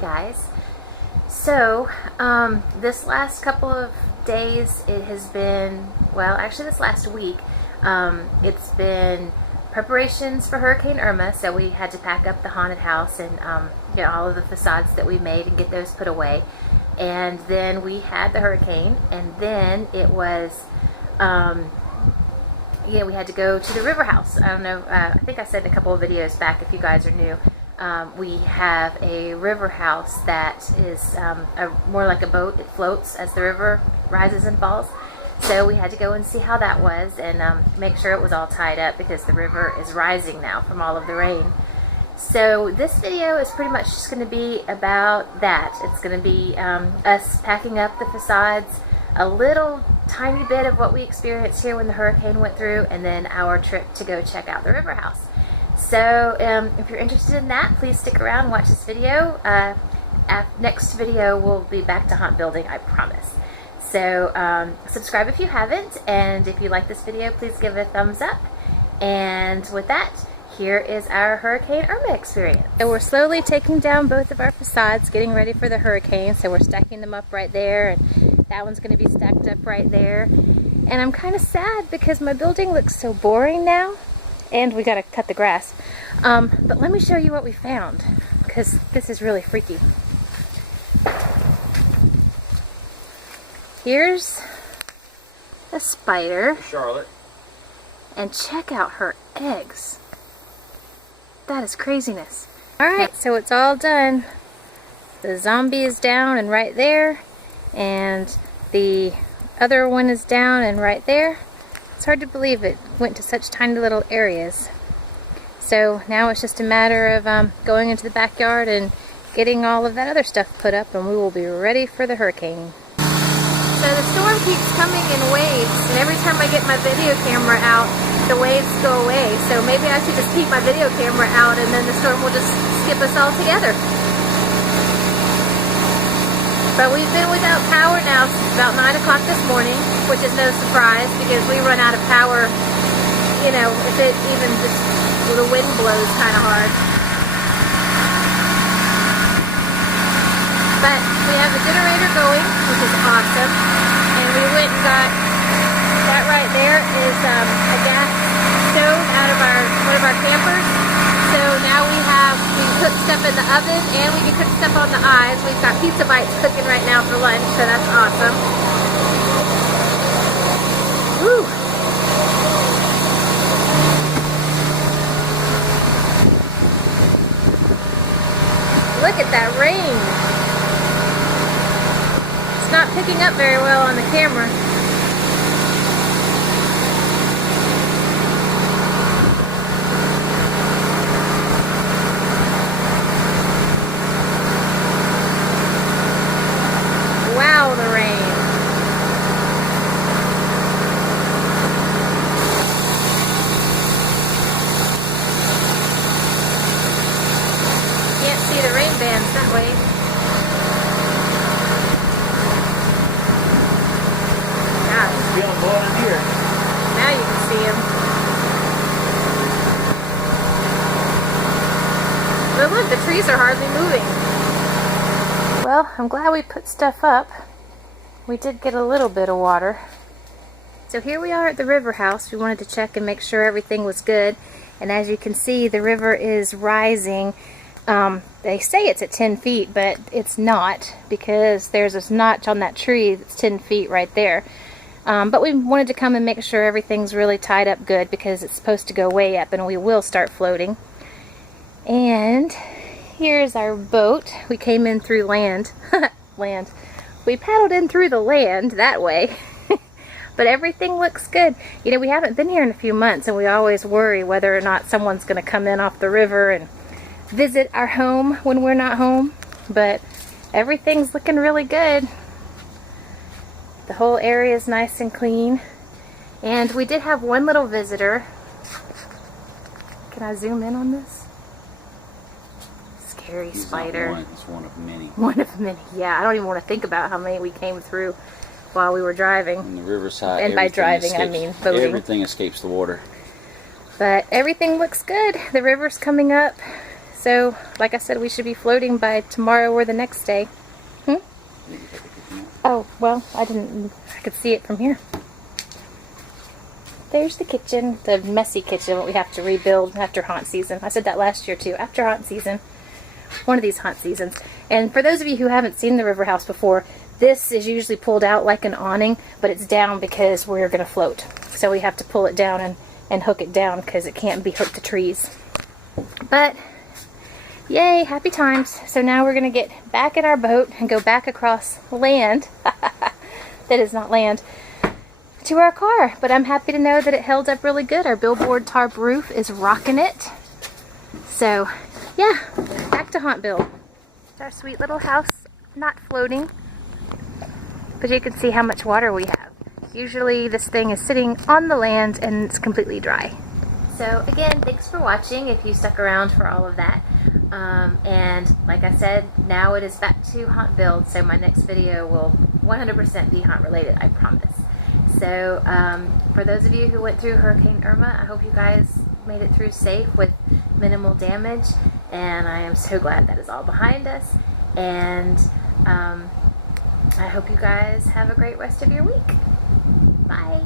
guys. So this last couple of days it has been, well actually this last week, it's been preparations for Hurricane Irma. So we had to pack up the haunted house and get all of the facades that we made and get those put away. And then we had the hurricane, and then it was we had to go to the river house. I don't know, I think I said in a couple of videos back, if you guys are new, we have a river house that is more like a boat. It floats as the river rises and falls. So we had to go and see how that was and make sure it was all tied up, because the river is rising now from all of the rain. So this video is pretty much just going to be about that. It's going to be us packing up the facades, a little tiny bit of what we experienced here when the hurricane went through, and then our trip to go check out the river house. So if you're interested in that, please stick around and watch this video. Next video we'll be back to haunt building, I promise. So subscribe if you haven't, and if you like this video, please give it a thumbs up. And with that, here is our Hurricane Irma experience. So we're slowly taking down both of our facades, getting ready for the hurricane. So we're stacking them up right there, and that one's going to be stacked up right there. And I'm kind of sad because my building looks so boring now, and we got to cut the grass. But let me show you what we found, because this is really freaky. Here's a spider. Charlotte. And check out her eggs. That is craziness. Alright, so it's all done. The zombie is down and right there. And the other one is down and right there. It's hard to believe it went to such tiny little areas. So now it's just a matter of going into the backyard and getting all of that other stuff put up, and we will be ready for the hurricane. So the storm keeps coming in waves, and every time I get my video camera out, the waves go away. So maybe I should just keep my video camera out, and then the storm will just skip us all together. But we've been without power now since about 9 o'clock this morning, which is no surprise because we run out of power, you know, if it even just, the wind blows kind of hard. But we have a generator going, which is awesome. And we went and got, that right there is a gas stove out of one of our campers. So now we can cook stuff in the oven, and we can cook stuff on the eyes. We've got pizza bites cooking right now for lunch, so that's awesome. Woo! Look at that rain. It's not picking up very well on the camera. Wow, the rain. Can't see the rain bands that way. Now you can see them. But look, the trees are hardly moving. Well, I'm glad we put stuff up. We did get a little bit of water. So here we are at the river house. We wanted to check and make sure everything was good. And as you can see, the river is rising. They say it's at 10 feet, but it's not, because there's this notch on that tree that's 10 feet right there. But we wanted to come and make sure everything's really tied up good, because it's supposed to go way up and we will start floating. And here's our boat. We came in through land. We paddled in through the land that way. But everything looks good. You know, we haven't been here in a few months, and we always worry whether or not someone's going to come in off the river and visit our home when we're not home. But everything's looking really good. The whole area is nice and clean. And we did have one little visitor. Can I zoom in on this? Scary spider. It's one of many. One of many, yeah. I don't even want to think about how many we came through while we were driving. On the riverside. And by driving, I mean boating. Everything escapes the water. But everything looks good. The river's coming up. So, like I said, we should be floating by tomorrow or the next day. Oh, well, I could see it from here. There's the kitchen, the messy kitchen, what we have to rebuild after haunt season. I said that last year too, after haunt season. One of these haunt seasons. And for those of you who haven't seen the river house before, this is usually pulled out like an awning, but it's down because we're going to float. So we have to pull it down and hook it down because it can't be hooked to trees. But, yay, happy times. So now we're going to get back in our boat and go back across land. That is not land. To our car. But I'm happy to know that it held up really good. Our billboard tarp roof is rocking it. So, yeah, back to Hauntville. It's our sweet little house, not floating. But you can see how much water we have. Usually this thing is sitting on the land and it's completely dry. So again, thanks for watching if you stuck around for all of that. And like I said, now it is back to Hauntville, so my next video will 100% be haunt related, I promise. So for those of you who went through Hurricane Irma, I hope you guys made it through safe with minimal damage, and I am so glad that is all behind us. And I hope you guys have a great rest of your week. Bye.